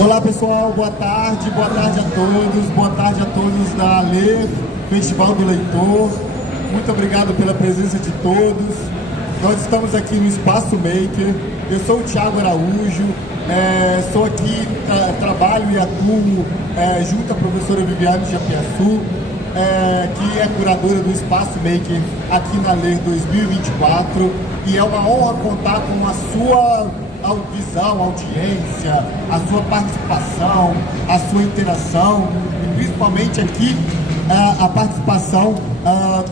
Olá pessoal, boa tarde a todos da Ler, Festival do Leitor. Muito obrigado pela presença de todos. Nós estamos aqui no Espaço Maker. Eu sou o Thiago Araújo, sou aqui, trabalho e atuo junto à professora Viviane Japiaçu, que é curadora do Espaço Maker aqui na Ler 2024, e é uma honra contar com a sua visão, audiência, a sua participação, a sua interação e principalmente aqui a participação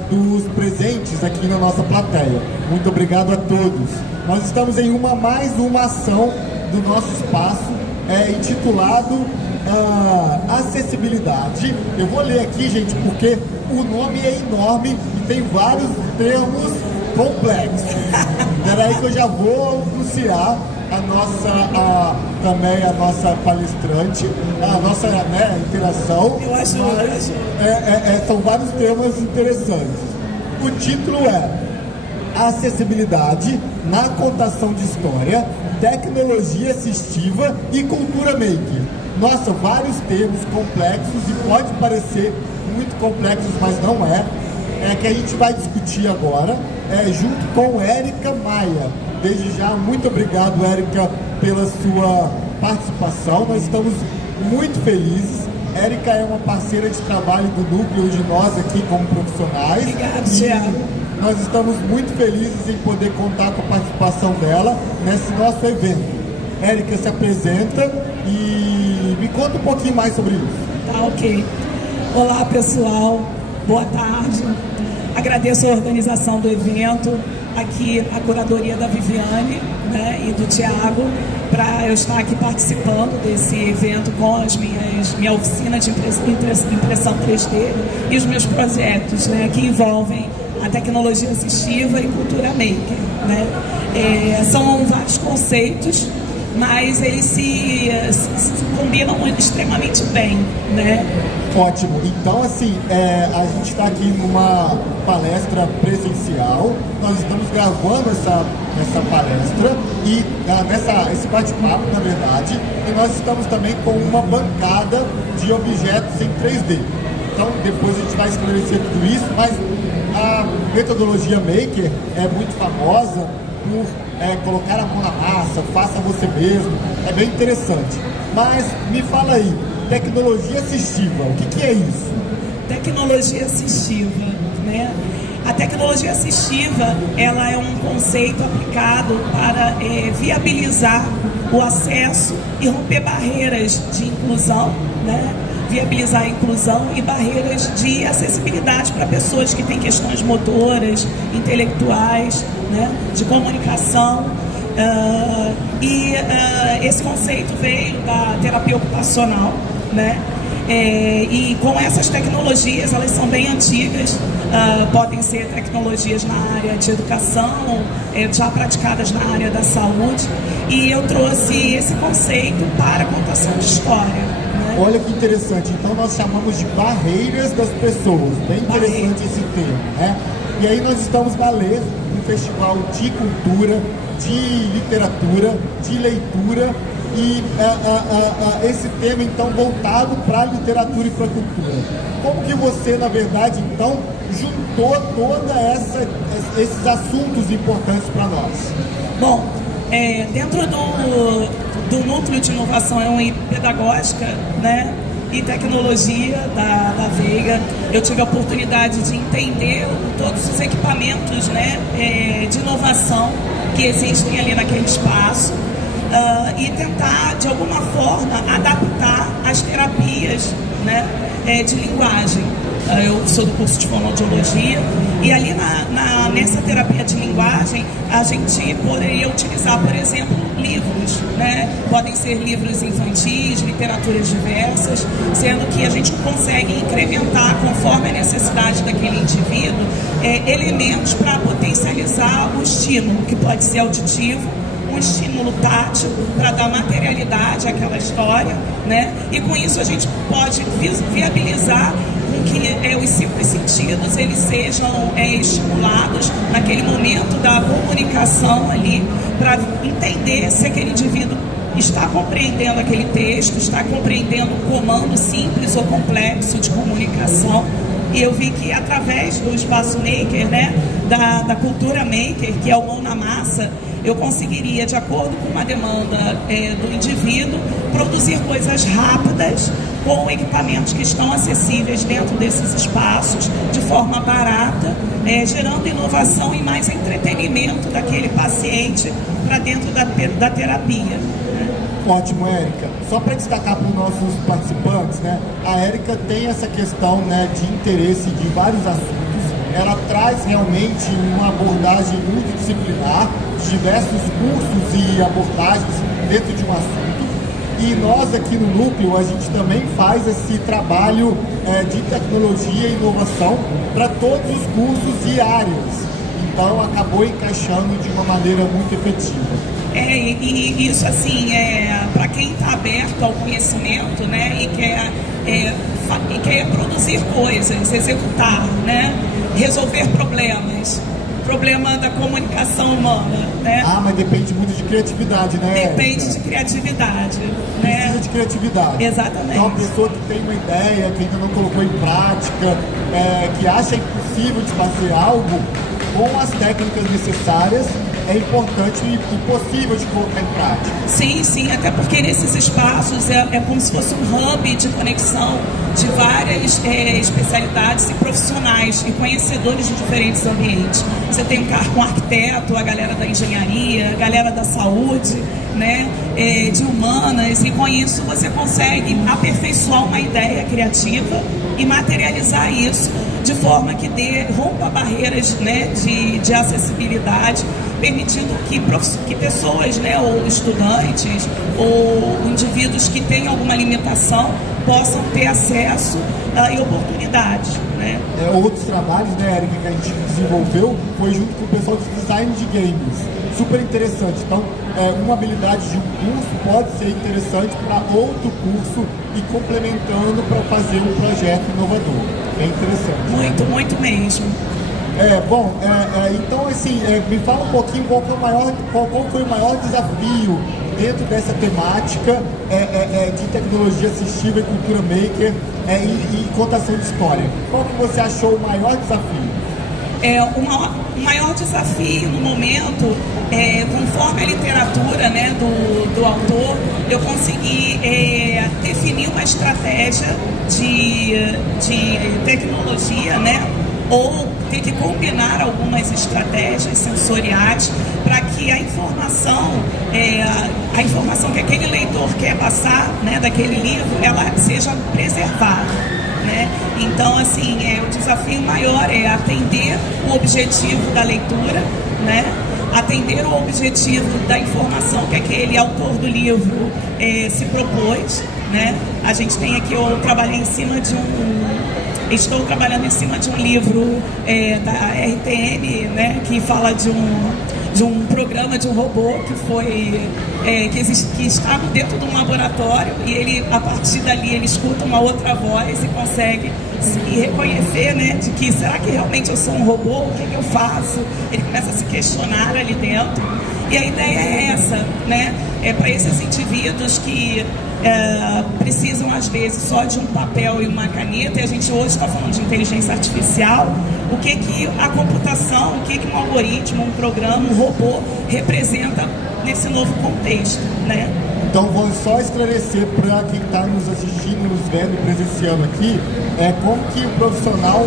dos presentes aqui na nossa plateia. Muito obrigado a todos. Nós estamos em mais uma ação do nosso espaço intitulado Acessibilidade. Eu vou ler aqui, gente, porque o nome é enorme e tem vários termos complexos. Peraí que eu já vou anunciar também a nossa palestrante, a nossa interação. Eu acho. São vários temas interessantes. O título é Acessibilidade na contação de história, tecnologia assistiva e cultura maker. Nossa, vários termos complexos e pode parecer muito complexos, mas não é. Que a gente vai discutir agora, junto com Érica Maia. Desde já, muito obrigado, Érica, pela sua participação. Nós estamos muito felizes. Érica é uma parceira de trabalho do núcleo de nós aqui como profissionais. Obrigada, Thiago. Nós estamos muito felizes em poder contar com a participação dela nesse nosso evento. Érica, se apresenta e me conta um pouquinho mais sobre isso. Tá, ok. Olá, pessoal. Boa tarde. Agradeço a organização do evento, aqui a curadoria da Viviane, e do Thiago, para eu estar aqui participando desse evento com minha oficina de impressão 3D e os meus projetos, que envolvem a tecnologia assistiva e cultura maker. São vários conceitos, mas eles se combinam extremamente bem, Ótimo. Então, assim, a gente está aqui numa palestra presencial. Nós estamos gravando essa palestra e esse bate-papo, na verdade, e nós estamos também com uma bancada de objetos em 3D. Então, depois a gente vai esclarecer tudo isso, mas a metodologia Maker é muito famosa por colocar a mão na massa, faça você mesmo, é bem interessante. Mas me fala aí, tecnologia assistiva, o que é isso? Tecnologia assistiva, A tecnologia assistiva, ela é um conceito aplicado para viabilizar o acesso e romper barreiras de inclusão, viabilizar a inclusão e barreiras de acessibilidade para pessoas que têm questões motoras, intelectuais, de comunicação. Esse conceito veio da terapia ocupacional, e com essas tecnologias, elas são bem antigas, podem ser tecnologias na área de educação, já praticadas na área da saúde, e eu trouxe esse conceito para a contação de história. Olha que interessante, então nós chamamos de barreiras das pessoas, bem interessante esse termo, E aí nós estamos na Ler, um festival de cultura, de literatura, de leitura, e esse tema então voltado para a literatura e para a cultura. Como que você, na verdade, então, juntou todos esses assuntos importantes para nós? Bom, dentro do núcleo de inovação e pedagógica, e tecnologia da Veiga, eu tive a oportunidade de entender todos os equipamentos, de inovação que existem ali naquele espaço, e tentar, de alguma forma, adaptar as terapias, de linguagem. Eu sou do curso de fonoaudiologia e ali nessa terapia de linguagem a gente poderia utilizar, por exemplo, livros, Podem ser livros infantis, literaturas diversas, sendo que a gente consegue incrementar, conforme a necessidade daquele indivíduo, elementos para potencializar o estímulo, que pode ser auditivo, um estímulo tátil para dar materialidade àquela história, E com isso a gente pode viabilizar com que os 5 sentidos eles sejam estimulados naquele momento da comunicação ali, para entender se aquele indivíduo está compreendendo aquele texto, está compreendendo um comando simples ou complexo de comunicação. E eu vi que através do espaço maker, né, da cultura maker, que é o mão na massa, eu conseguiria, de acordo com uma demanda do indivíduo, produzir coisas rápidas com equipamentos que estão acessíveis dentro desses espaços, de forma barata, gerando inovação e mais entretenimento daquele paciente para dentro da terapia. Ótimo, Érica. Só para destacar para os nossos participantes, né, a Érica tem essa questão, né, de interesse de vários assuntos. Ela traz realmente uma abordagem multidisciplinar, de diversos cursos e abordagens dentro de um assunto. E nós aqui no Núcleo, a gente também faz esse trabalho de tecnologia e inovação para todos os cursos e áreas. Então, acabou encaixando de uma maneira muito efetiva. E isso, assim, para quem está aberto ao conhecimento, né, e quer produzir coisas, executar, né, resolver problemas. Problema da comunicação humana, né? Ah, mas depende muito de criatividade, né? Depende de criatividade, né? Precisa de criatividade. Exatamente. Então, uma pessoa que tem uma ideia, que ainda não colocou em prática, que acha impossível de fazer algo, com as técnicas necessárias, é importante e possível de colocar em prática. Sim, sim, até porque nesses espaços é como se fosse um hub de conexão de várias especialidades e profissionais e conhecedores de diferentes ambientes. Você tem um arquiteto, a galera da engenharia, a galera da saúde, né, de humanas, e com isso você consegue aperfeiçoar uma ideia criativa e materializar isso de forma que rompa barreiras, né, de acessibilidade, permitindo que pessoas, né, ou estudantes, ou indivíduos que têm alguma limitação possam ter acesso e oportunidades, né? Outros trabalhos, né, Érica, que a gente desenvolveu foi junto com o pessoal de design de games. Super interessante. Então, uma habilidade de um curso pode ser interessante para outro curso e complementando para fazer um projeto inovador. É interessante. Muito, muito mesmo. Então, assim, me fala um pouquinho qual foi o maior desafio dentro dessa temática de tecnologia assistiva e cultura maker e contação de história. Qual que você achou o maior desafio? O maior desafio no momento, conforme a literatura, né, do autor, eu consegui definir uma estratégia de tecnologia, né, ou ter que combinar algumas estratégias sensoriais para que a informação que aquele leitor quer passar, né, daquele livro, ela seja preservada, né? Então, assim, o desafio maior é atender o objetivo da leitura, né? Atender o objetivo da informação que aquele autor do livro se propôs, né? A gente tem aqui, estou trabalhando em cima de um livro da RTM, né, que fala de um programa de um robô que estava dentro de um laboratório, e ele, a partir dali, ele escuta uma outra voz e consegue se reconhecer, né, de que será que realmente eu sou um robô? O que eu faço? Ele começa a se questionar ali dentro. E a ideia é essa, né? Para esses indivíduos que precisam, às vezes, só de um papel e uma caneta, e a gente hoje está falando de inteligência artificial, o que a computação, o que um algoritmo, um programa, um robô representa nesse novo contexto, né? Então, vou só esclarecer para quem está nos assistindo, nos vendo, presenciando aqui, como que o profissional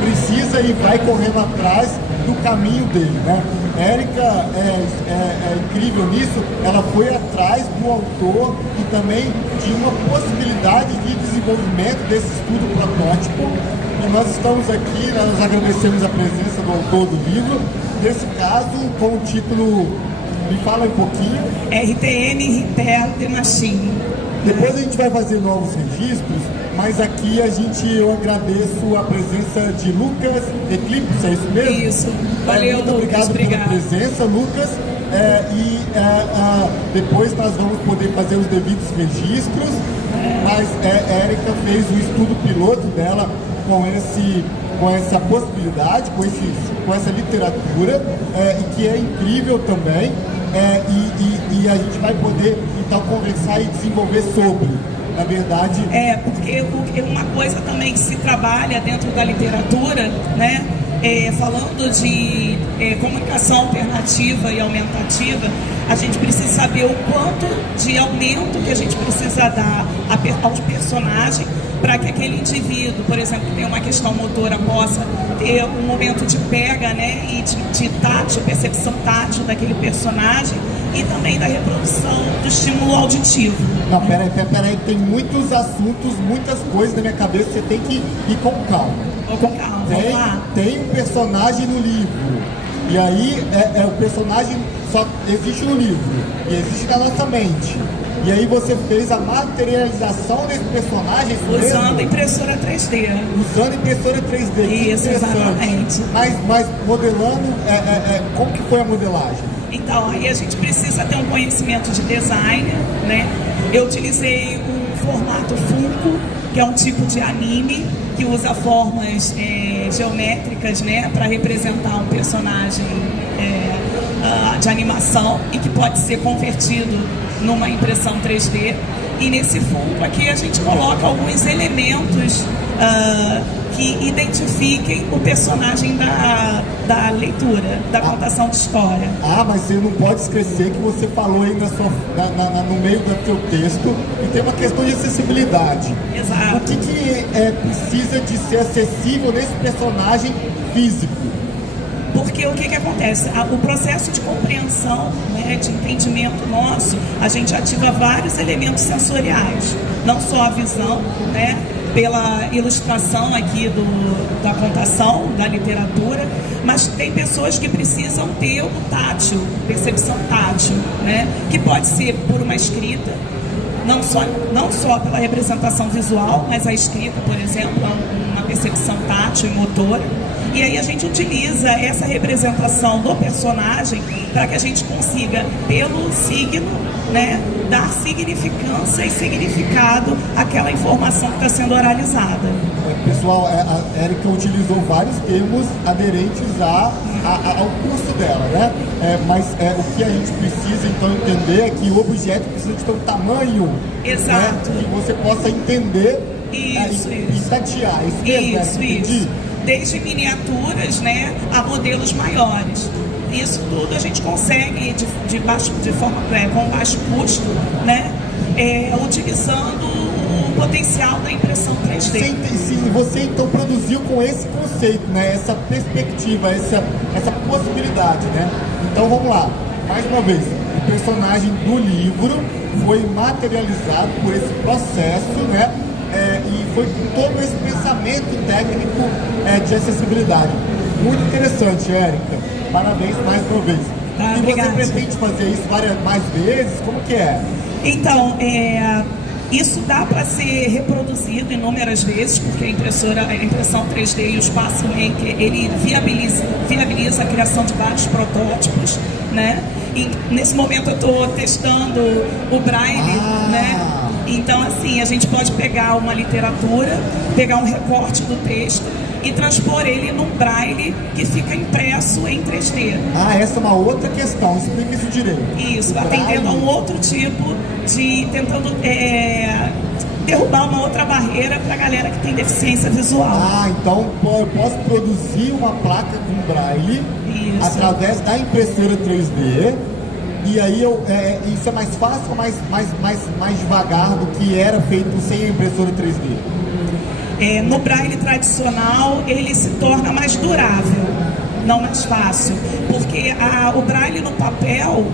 precisa e vai correndo atrás do caminho dele, né? Érica é incrível nisso, ela foi atrás do autor e também de uma possibilidade de desenvolvimento desse estudo protótipo, e nós estamos aqui, nós agradecemos a presença do autor do livro, nesse caso com o título, me fala um pouquinho. RTM Repair the Machine. Depois a gente vai fazer novos registros, mas aqui eu agradeço a presença de Lucas Eclipse, é isso mesmo? Isso, valeu, muito Lucas, obrigado pela presença, Lucas, depois nós vamos poder fazer os devidos registros, mas a Érica fez o estudo piloto dela com essa possibilidade, com essa literatura, e que é incrível também, e a gente vai poder então conversar e desenvolver sobre. Na verdade... porque uma coisa também que se trabalha dentro da literatura, né? Falando de comunicação alternativa e aumentativa, a gente precisa saber o quanto de aumento que a gente precisa dar aos personagens para que aquele indivíduo, por exemplo, que tem uma questão motora, possa ter um momento de pega, né, e de tátil, percepção tátil daquele personagem e também da reprodução do estímulo auditivo. Não, peraí, tem muitos assuntos, muitas coisas na minha cabeça, você tem que ir com calma. Vou com calma, vamos lá. Tem um personagem no livro, e aí o personagem só existe no livro, e existe na nossa mente. E aí você fez a materialização desse personagem usando impressora 3D. Usando impressora 3D. Isso, exatamente. Mas modelando, como que foi a modelagem? Então, aí a gente precisa ter um conhecimento de design, né? Eu utilizei um formato Funko, que é um tipo de anime que usa formas geométricas, né, para representar um personagem de animação e que pode ser convertido numa impressão 3D. E nesse Funko aqui a gente coloca alguns elementos que identifiquem o personagem da leitura, da contação de história. Mas você não pode esquecer que você falou aí no meio do seu texto e tem uma questão de acessibilidade. Exato. O que precisa de ser acessível nesse personagem físico? Porque o que acontece? O processo de compreensão, né, de entendimento nosso, a gente ativa vários elementos sensoriais, não só a visão, né, pela ilustração aqui da contação, da literatura, mas tem pessoas que precisam ter o tátil, percepção tátil, né, que pode ser por uma escrita, não só pela representação visual, mas a escrita, por exemplo, é uma percepção tátil e motora. E aí a gente utiliza essa representação do personagem para que a gente consiga, pelo signo, né, dar significância e significado àquela informação que está sendo oralizada. Pessoal, a Érica utilizou vários termos aderentes ao curso dela, né? Mas o que a gente precisa então entender é que o objeto precisa de ter um tamanho, exato, né, que você possa entender e tatear. Isso. Desde miniaturas, né, a modelos maiores. Isso tudo a gente consegue com baixo custo, né, utilizando o potencial da impressão 3D. Você então produziu com esse conceito, né, essa perspectiva, essa possibilidade, né? Então vamos lá, mais uma vez, o personagem do livro foi materializado por esse processo, né? E foi com todo esse pensamento técnico de acessibilidade. Muito interessante, Érica. Parabéns mais uma vez. E obrigada. Você pretende fazer isso mais vezes? Como que é? Então, isso dá para ser reproduzido inúmeras vezes, porque a impressão 3D e o espaço Maker, ele viabiliza a criação de vários protótipos, né? E nesse momento eu estou testando o Braille, né? Então, assim, a gente pode pegar uma literatura, pegar um recorte do texto e transpor ele num braille que fica impresso em 3D. Essa é uma outra questão, explica isso direito. Isso, atendendo a um outro tipo de... tentando derrubar uma outra barreira para a galera que tem deficiência visual. Então eu posso produzir uma placa com braille através da impressora 3D. E aí isso é mais fácil ou mais devagar do que era feito sem a impressora 3D? No braille tradicional ele se torna mais durável, não mais fácil, porque o braille no papel,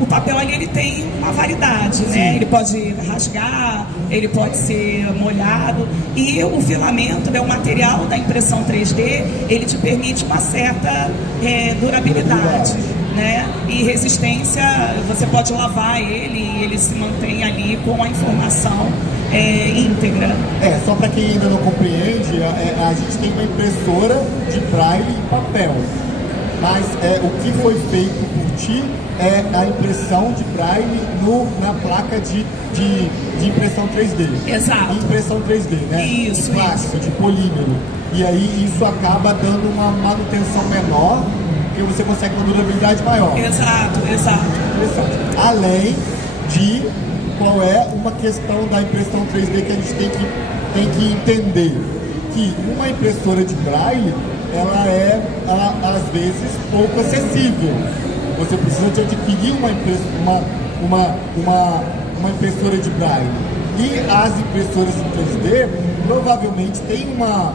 o papel ali ele tem uma variedade, né? Ele pode rasgar, ele pode ser molhado, e o filamento, né, o material da impressão 3D, ele te permite uma certa durabilidade, né? E resistência, você pode lavar ele e ele se mantém ali com a informação íntegra. Só para quem ainda não compreende, a gente tem uma impressora de braille e papel, mas o que foi feito por ti é a impressão de braille na placa de impressão 3D. Exato. Impressão 3D, né? Isso, de plástico, de polímero. E aí isso acaba dando uma manutenção menor, porque você consegue uma durabilidade maior. Exato. interessante. Além de qual é uma questão da impressão 3D que a gente tem que entender, que uma impressora de braille, ela é, às vezes, pouco acessível. Você precisa de adquirir uma impressora de braille. E as impressoras em 3D provavelmente têm uma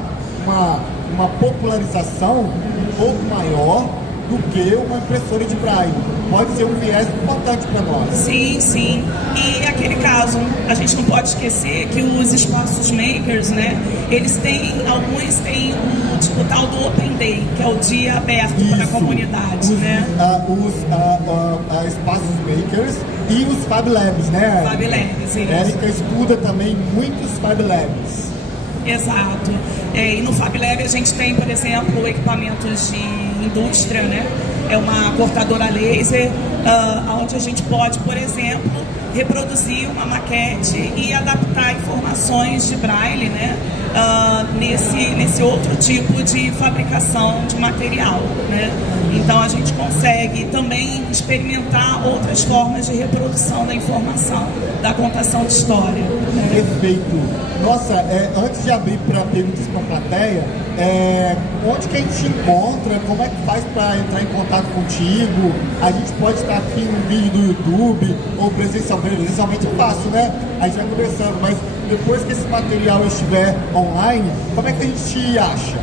popularização um pouco maior do que uma impressora de braille. Pode ser um viés importante para nós. Sim, sim. E aquele caso, a gente não pode esquecer que os espaços makers, né, alguns têm o tal do Open Day, que é o dia aberto para a comunidade, né? Os espaços makers e os Fab Labs, né? Fab Labs, isso. Érica estuda também muitos Fab Labs. Exato. E no Fab Lab a gente tem, por exemplo, equipamentos de indústria, né? É uma cortadora laser, onde a gente pode, por exemplo, reproduzir uma maquete e adaptar informações de braille, né? Nesse outro tipo de fabricação de material, né? Então a gente consegue também experimentar outras formas de reprodução da informação, da contação de história, né? Perfeito. Nossa, antes de abrir para perguntas para a plateia, onde que a gente encontra, como é que faz para entrar em contato contigo? A gente pode estar aqui no vídeo do YouTube ou presencialmente é fácil, né? A gente vai conversando, mas depois que esse material estiver online, como é que a gente te acha?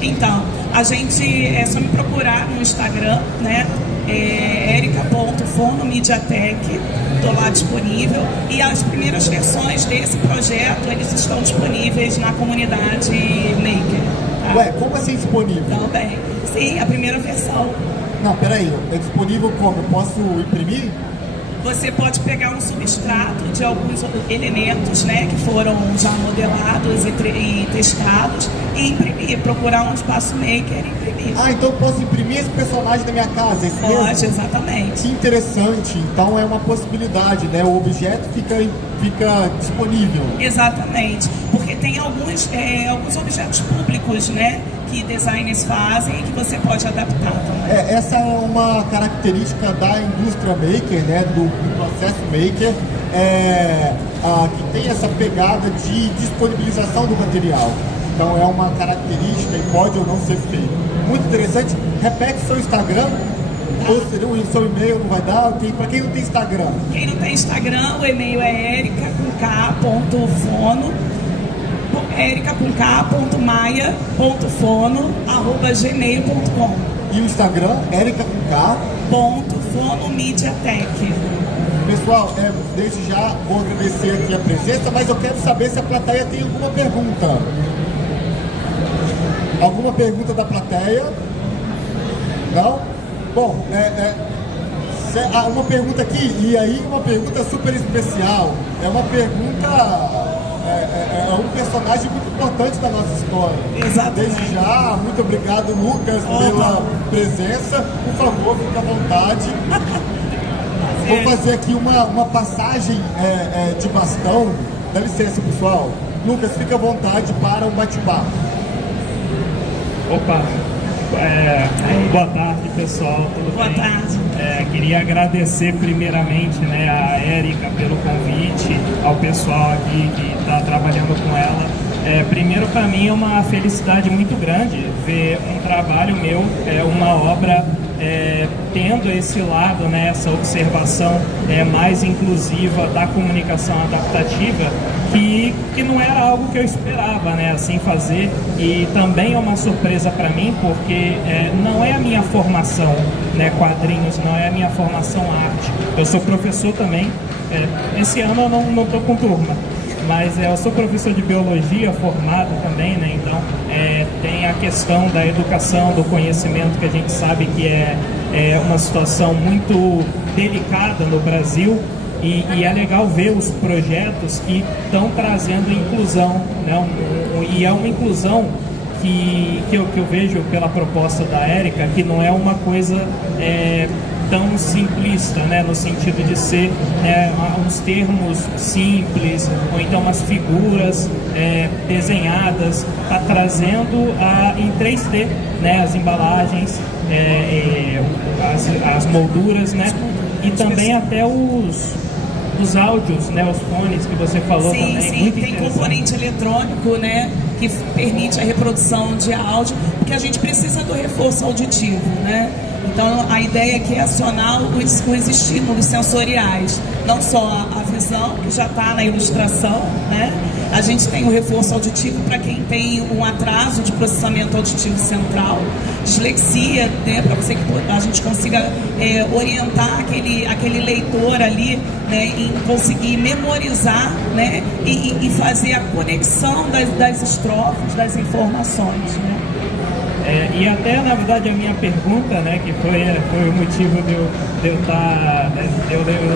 Então, a gente é só me procurar no Instagram, né? erica.fonomediatek, estou lá disponível, e as primeiras versões desse projeto eles estão disponíveis na comunidade Maker. Tá? Ué, como assim disponível? Também. Sim, a primeira versão. Não, peraí, é disponível como? Eu posso imprimir? Você pode pegar um substrato de alguns elementos, né, que foram já modelados e testados e imprimir, procurar um espaço maker e imprimir. Ah, então eu posso imprimir esse personagem da minha casa, é isso mesmo? Pode, exatamente. Que interessante, então é uma possibilidade, né? O objeto fica disponível. Exatamente, porque tem alguns objetos públicos, né, que designers fazem e que você pode adaptar também. Essa é uma característica da indústria maker, né, do processo maker, que tem essa pegada de disponibilização do material. Então é uma característica e pode ou não ser feito. Muito interessante. Repete seu Instagram, ou seria o seu e-mail, não vai dar? Para quem não tem Instagram? Quem não tem Instagram, o e-mail é erica.maia.fono@gmail.com. E o Instagram, erica.fonomediatek. Pessoal, desde já vou agradecer aqui a presença, mas eu quero saber se a plateia tem alguma pergunta. Alguma pergunta da plateia? Não? Bom, uma pergunta aqui, e aí uma pergunta super especial. É uma pergunta... É um personagem muito importante da nossa história. Exatamente. Desde já, muito obrigado, Lucas, pela presença. Por favor, fique à vontade. Vou fazer aqui uma passagem de bastão. Dá licença, pessoal. Lucas, fique à vontade para um bate-papo. Opa! Boa tarde, pessoal. Tudo bem? Boa tarde. Queria agradecer primeiramente, né, a Érica pelo convite, ao pessoal aqui que está trabalhando com ela. Primeiro, para mim é uma felicidade muito grande ver um trabalho meu, uma obra tendo esse lado, né, essa observação mais inclusiva da comunicação adaptativa, que não era algo que eu esperava, né, assim fazer, e também é uma surpresa para mim, porque não é a minha formação, né, quadrinhos, não é a minha formação arte. Eu sou professor também, esse ano eu não estou com turma, mas eu sou professor de biologia formado também, né? Então tem a questão da educação, do conhecimento, que a gente sabe que é uma situação muito delicada no Brasil, e é legal ver os projetos que estão trazendo inclusão, né? E é uma inclusão que eu vejo pela proposta da Érica, que não é uma coisa tão simplista, né, no sentido de ser uns termos simples, ou então umas figuras desenhadas, está trazendo em 3D, né, as embalagens, as molduras, né, E também até os áudios, né, os fones que você falou também. Sim, tem componente eletrônico, né, que permite a reprodução de áudio, porque a gente precisa do reforço auditivo, né? Então a ideia aqui é acionar os estímulos sensoriais, não só a visão, que já está na ilustração, né? A gente tem o reforço auditivo para quem tem um atraso de processamento auditivo central, dislexia, né, para que a gente consiga orientar aquele leitor ali, né, em conseguir memorizar, né, e fazer a conexão das estrofes, das informações, né? E até, na verdade, a minha pergunta, né, que foi o motivo de eu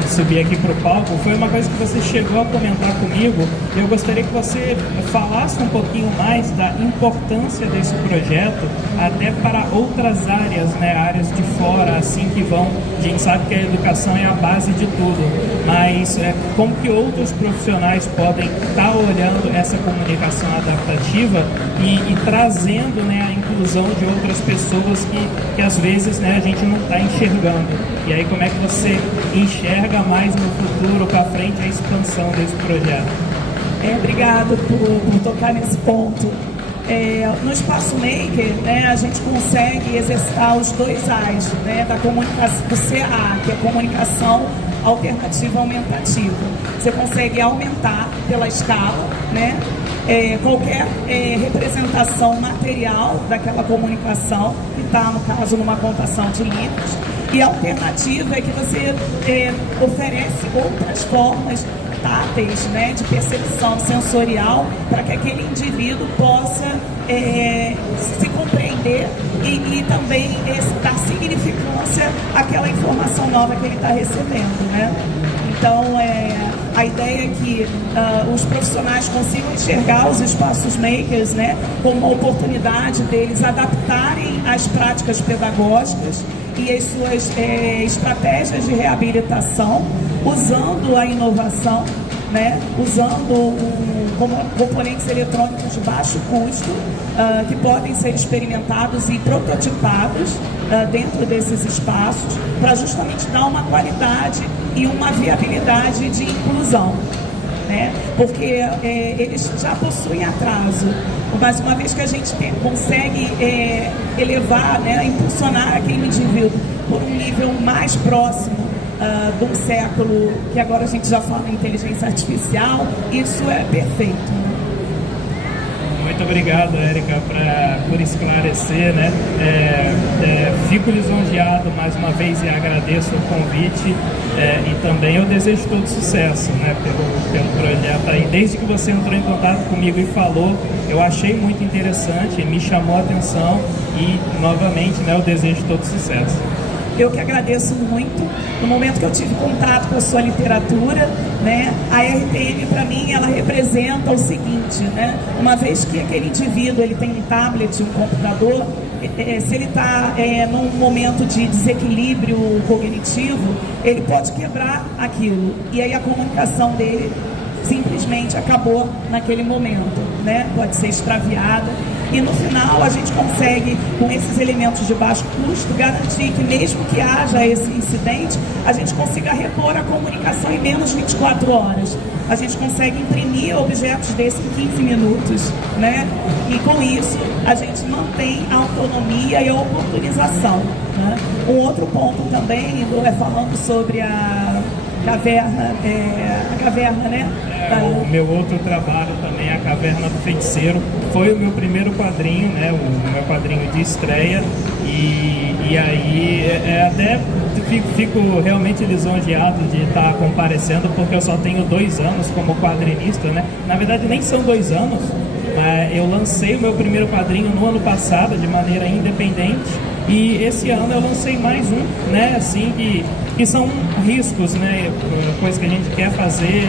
subir aqui para o palco, foi uma coisa que você chegou a comentar comigo. Eu gostaria que você falasse um pouquinho mais da importância desse projeto até para outras áreas, né, áreas de fora, assim que vão. A gente sabe que a educação é a base de tudo, mas como que outros profissionais podem estar olhando essa comunicação adaptativa e trazendo, né, a inclusão de outras pessoas que às vezes, né, a gente não está enxergando. E aí como é que você enxerga mais no futuro, para frente, a expansão desse projeto? Obrigado por tocar nesse ponto. No Espaço Maker, né, a gente consegue exercitar os dois A's, né, da comunicação, do CA, que é comunicação alternativa aumentativa. Você consegue aumentar pela escala, né, qualquer representação material daquela comunicação, que está, no caso, numa contação de livros. E a alternativa é que você oferece outras formas táteis, né, de percepção sensorial, para que aquele indivíduo possa se compreender e também dar significância àquela informação nova que ele está recebendo, né? Então, a ideia é que os profissionais consigam enxergar os espaços makers, né, como uma oportunidade deles adaptarem as práticas pedagógicas e as suas estratégias de reabilitação, usando a inovação, né, usando componentes eletrônicos de baixo custo, que podem ser experimentados e prototipados dentro desses espaços, para justamente dar uma qualidade e uma viabilidade de inclusão, né? Porque eles já possuem atraso, mas uma vez que a gente consegue elevar, né, impulsionar aquele indivíduo por um nível mais próximo de um século, que agora a gente já fala em inteligência artificial, isso é perfeito. Muito obrigado, Érica, por esclarecer, né? Fico lisonjeado mais uma vez e agradeço o convite, e também eu desejo todo sucesso, né, pelo projeto aí. Desde que você entrou em contato comigo e falou, eu achei muito interessante, me chamou a atenção e, novamente, né, eu desejo todo sucesso. Eu que agradeço muito. No momento que eu tive contato com a sua literatura, né, a RTM, para mim, ela representa o seguinte, né, uma vez que aquele indivíduo ele tem um tablet, um computador, se ele está num momento de desequilíbrio cognitivo, ele pode quebrar aquilo. E aí a comunicação dele simplesmente acabou naquele momento, né? Pode ser extraviada. E no final a gente consegue, com esses elementos de baixo custo, garantir que mesmo que haja esse incidente, a gente consiga repor a comunicação em menos de 24 horas. A gente consegue imprimir objetos desses em 15 minutos, né? E com isso a gente mantém a autonomia e a oportunização, né? Um outro ponto também, falando sobre a caverna, né? O meu outro trabalho também, A Caverna do Feiticeiro, foi o meu primeiro quadrinho, né? O meu quadrinho de estreia, e aí até fico realmente lisonjeado de estar comparecendo, porque eu só tenho 2 anos como quadrinista, né? Na verdade nem são 2 anos, eu lancei o meu primeiro quadrinho no ano passado de maneira independente, e esse ano eu lancei mais um, né, assim, que são riscos, né, coisa que a gente quer fazer.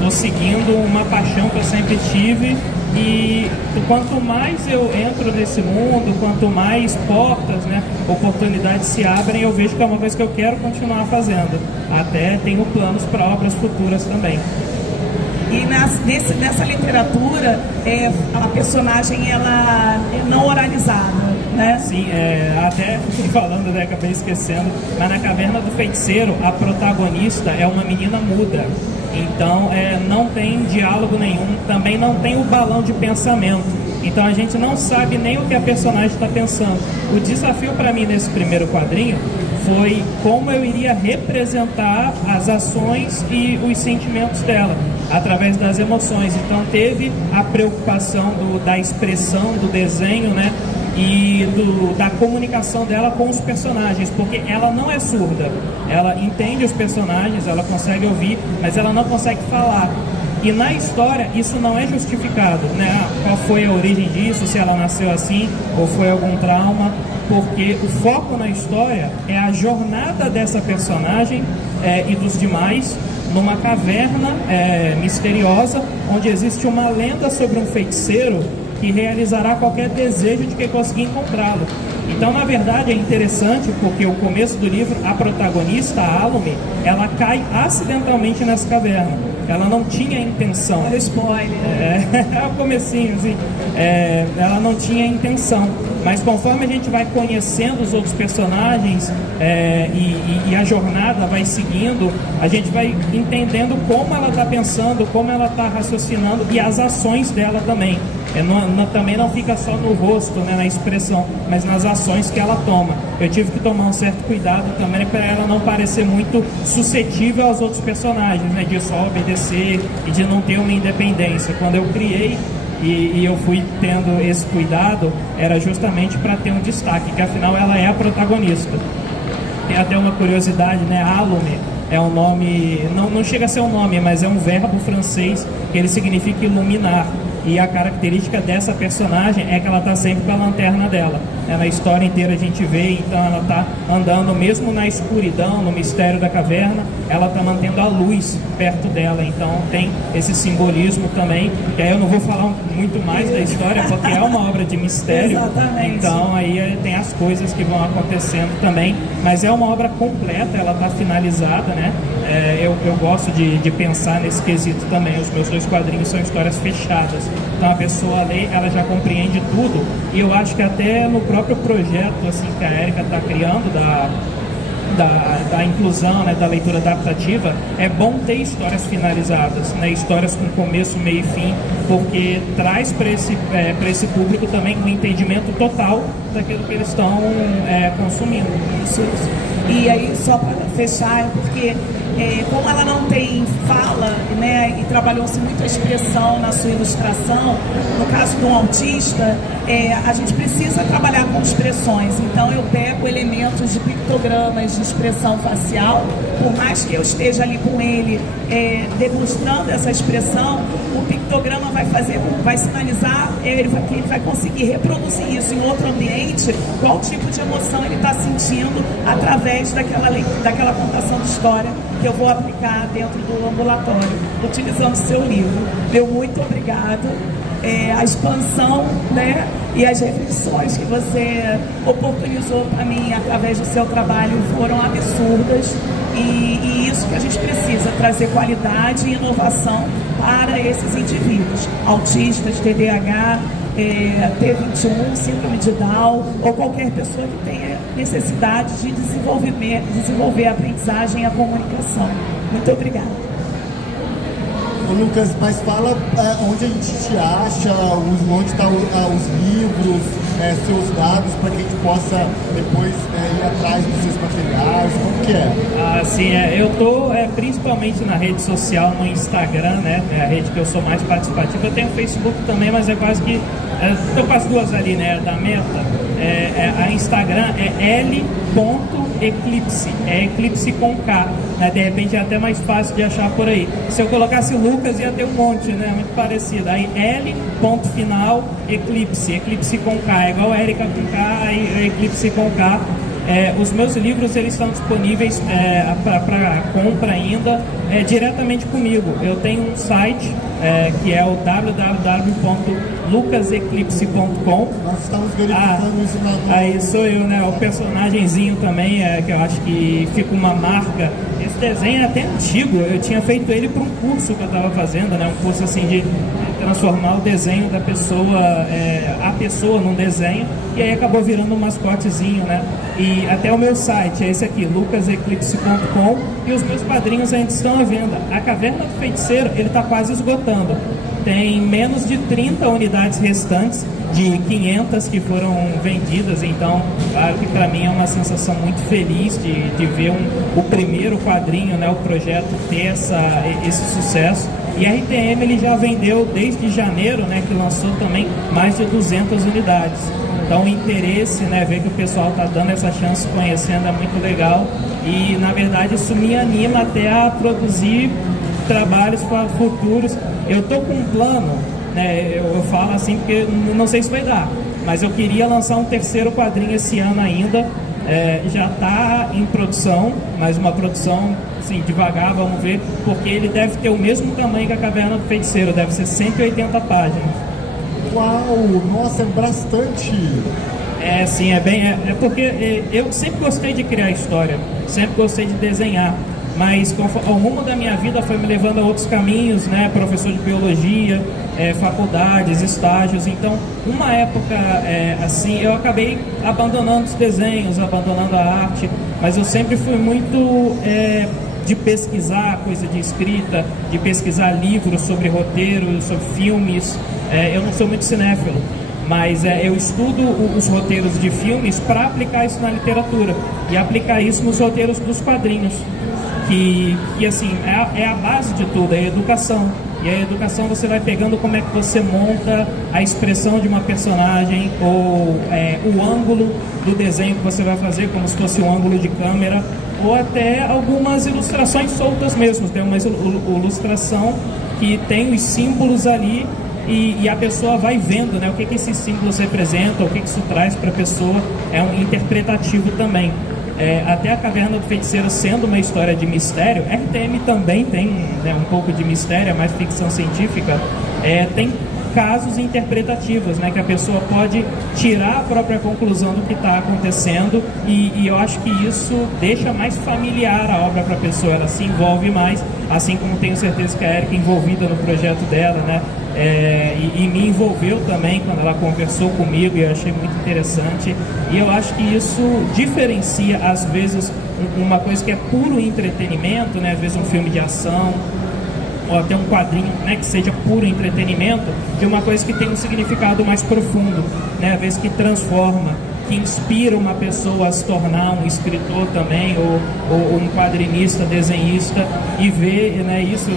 Tô seguindo uma paixão que eu sempre tive, e quanto mais eu entro nesse mundo, quanto mais portas, né, oportunidades se abrem, eu vejo que é uma coisa que eu quero continuar fazendo. Até tenho planos para obras futuras também. E nessa literatura, a personagem ela é não oralizada. né? Sim, até falando, né, acabei esquecendo, mas na Caverna do Feiticeiro, a protagonista é uma menina muda. Então, não tem diálogo nenhum, também não tem o balão de pensamento. Então, a gente não sabe nem o que a personagem está pensando. O desafio para mim nesse primeiro quadrinho foi como eu iria representar as ações e os sentimentos dela, através das emoções. Então, teve a preocupação da expressão, do desenho, né? E da comunicação dela com os personagens, porque ela não é surda, ela entende os personagens, ela consegue ouvir, mas ela não consegue falar. E na história isso não é justificado, né? Qual foi a origem disso, se ela nasceu assim ou foi algum trauma, porque o foco na história é a jornada dessa personagem e dos demais numa caverna misteriosa, onde existe uma lenda sobre um feiticeiro que realizará qualquer desejo de quem conseguir encontrá-lo. Então, na verdade, é interessante porque o começo do livro, a protagonista, a Alume, ela cai acidentalmente nessa caverna. Ela não tinha intenção. Olha o spoiler. É o comecinho, assim. Ela não tinha intenção. Mas conforme a gente vai conhecendo os outros personagens e a jornada vai seguindo, a gente vai entendendo como ela está pensando, como ela está raciocinando e as ações dela também. Também não fica só no rosto, né, na expressão, mas nas ações que ela toma. Eu tive que tomar um certo cuidado também para ela não parecer muito suscetível aos outros personagens, né, de só obedecer e de não ter uma independência. Quando eu criei e eu fui tendo esse cuidado, era justamente para ter um destaque, que afinal ela é a protagonista. Tem até uma curiosidade, né, Alume é um nome, não chega a ser um nome, mas é um verbo francês que ele significa iluminar. E a característica dessa personagem é que ela está sempre com a lanterna dela. Na história inteira a gente vê, então ela está andando mesmo na escuridão, no mistério da caverna, ela está mantendo a luz perto dela. Então tem esse simbolismo também, que aí eu não vou falar muito mais da história, porque é uma obra de mistério. Exatamente. Então aí tem as coisas que vão acontecendo também, mas é uma obra completa, ela está finalizada, né? Eu gosto de pensar nesse quesito também. Os meus 2 quadrinhos são histórias fechadas, então a pessoa lê, ela já compreende tudo. E eu acho que até no próprio projeto assim, que a Érica está criando da inclusão, né, da leitura adaptativa, é bom ter histórias finalizadas, né, histórias com começo, meio e fim, porque traz para esse público também um entendimento total daquilo que eles estão consumindo. Isso. E aí, só para fechar, porque como ela não tem fala, né, e trabalhou-se muito a expressão na sua ilustração, no caso de um autista, a gente precisa trabalhar com expressões. Então eu pego elementos de pictogramas, de expressão facial, por mais que eu esteja ali com ele demonstrando essa expressão, o pictograma vai sinalizar, ele vai conseguir reproduzir isso em outro ambiente, qual tipo de emoção ele está sentindo através daquela contação de história que eu vou aplicar dentro do ambulatório, utilizando o seu livro. Meu muito obrigado. A expansão, né, e as reflexões que você oportunizou para mim através do seu trabalho foram absurdas, e isso que a gente precisa, trazer qualidade e inovação para esses indivíduos, autistas, TDAH, T21, síndrome de Down, ou qualquer pessoa que tenha necessidade de desenvolver a aprendizagem e a comunicação. Muito obrigada. Ô Lucas, mas fala onde a gente te acha, onde estão os livros, seus dados, para que a gente possa depois ir atrás dos seus materiais, como que é? Sim, eu estou principalmente na rede social, no Instagram, né, é a rede que eu sou mais participativa. Eu tenho Facebook também, mas é quase que, estou com as duas ali, né, da Meta. A Instagram é l.eclipse, eclipse com K, né? De repente é até mais fácil de achar por aí. Se eu colocasse Lucas ia ter um monte, né? Muito parecido. Aí l.final eclipse, eclipse com K, é igual Érica com K e eclipse com K. Os meus livros eles estão disponíveis para compra ainda diretamente comigo. Eu tenho um site que é o www.lucaseclipse.com. Nós estamos verificando isso na... Aí sou eu, né? O personagemzinho também, que eu acho que fica uma marca. Esse desenho é até antigo, eu tinha feito ele para um curso que eu estava fazendo, né? Um curso assim de transformar o desenho da pessoa, a pessoa num desenho, e aí acabou virando um mascotezinho, né? E até o meu site é esse aqui, lucaseclipse.com, e os meus quadrinhos ainda estão à venda. A Caverna do Feiticeiro, ele está quase esgotando. Tem menos de 30 unidades restantes, de 500 que foram vendidas, então claro que para mim é uma sensação muito feliz de ver o primeiro quadrinho, né, o projeto ter esse sucesso. E a RTM ele já vendeu desde janeiro, né, que lançou também mais de 200 unidades. Então o interesse, né, ver que o pessoal está dando essa chance, conhecendo, é muito legal, e na verdade isso me anima até a produzir trabalhos futuros. Eu estou com um plano, né, eu falo assim porque não sei se vai dar, mas eu queria lançar um terceiro quadrinho esse ano ainda. Já está em produção, mas uma produção assim, devagar, vamos ver, porque ele deve ter o mesmo tamanho que a Caverna do Feiticeiro, deve ser 180 páginas. Uau, nossa, é bastante! Sim, é porque eu sempre gostei de criar história, sempre gostei de desenhar, mas ao rumo da minha vida foi me levando a outros caminhos, né? Professor de biologia, faculdades, estágios. Então, uma época assim, eu acabei abandonando os desenhos, abandonando a arte, mas eu sempre fui muito de pesquisar coisa de escrita, de pesquisar livros sobre roteiros, sobre filmes. Eu não sou muito cinéfilo, mas eu estudo os roteiros de filmes para aplicar isso na literatura e aplicar isso nos roteiros dos quadrinhos. Que assim, é a base de tudo, é a educação. E a educação você vai pegando como é que você monta a expressão de uma personagem, ou o ângulo do desenho que você vai fazer, como se fosse um ângulo de câmera, ou até algumas ilustrações soltas mesmo. Tem uma ilustração que tem os símbolos ali e a pessoa vai vendo, né, o que esses símbolos representam, o que isso traz para a pessoa. É um interpretativo também. Até a Caverna do Feiticeiro sendo uma história de mistério, RTM também tem, né, um pouco de mistério, é mais ficção científica, tem casos interpretativos, né, que a pessoa pode tirar a própria conclusão do que está acontecendo, e eu acho que isso deixa mais familiar a obra para a pessoa, ela se envolve mais, assim como tenho certeza que a Erika é envolvida no projeto dela, né, e me envolveu também quando ela conversou comigo, e eu achei muito interessante, e eu acho que isso diferencia às vezes uma coisa que é puro entretenimento, né, às vezes um filme de ação, ou até um quadrinho, né, que seja puro entretenimento, de uma coisa que tem um significado mais profundo, né, às vezes que transforma, que inspira uma pessoa a se tornar um escritor também, ou um quadrinista, desenhista, e ver, né, isso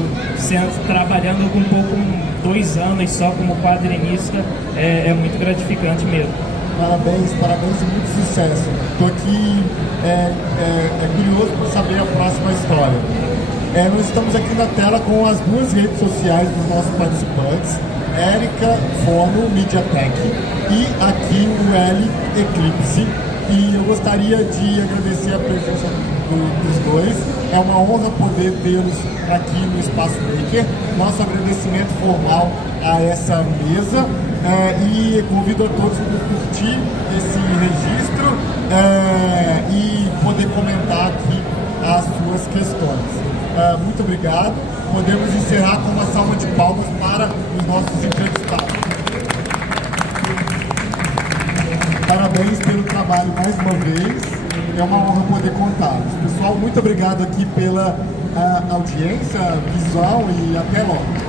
trabalhando com 2 anos só como quadrinista, é muito gratificante mesmo. Parabéns e muito sucesso. Estou aqui curioso para saber a próxima história. Nós estamos aqui na tela com as 2 redes sociais dos nossos participantes, Erika Forno, Mediatek, e aqui o L Eclipse. E eu gostaria de agradecer a presença dos dois. É uma honra poder tê-los aqui no Espaço Maker. Nosso agradecimento formal a essa mesa, e convido a todos para curtir esse registro e poder comentar aqui as suas questões. Muito obrigado. Podemos encerrar com uma salva de palmas para os nossos entrevistados. Parabéns pelo trabalho mais uma vez. É uma honra poder contá-los. Pessoal, muito obrigado aqui pela audiência, visão, e até logo.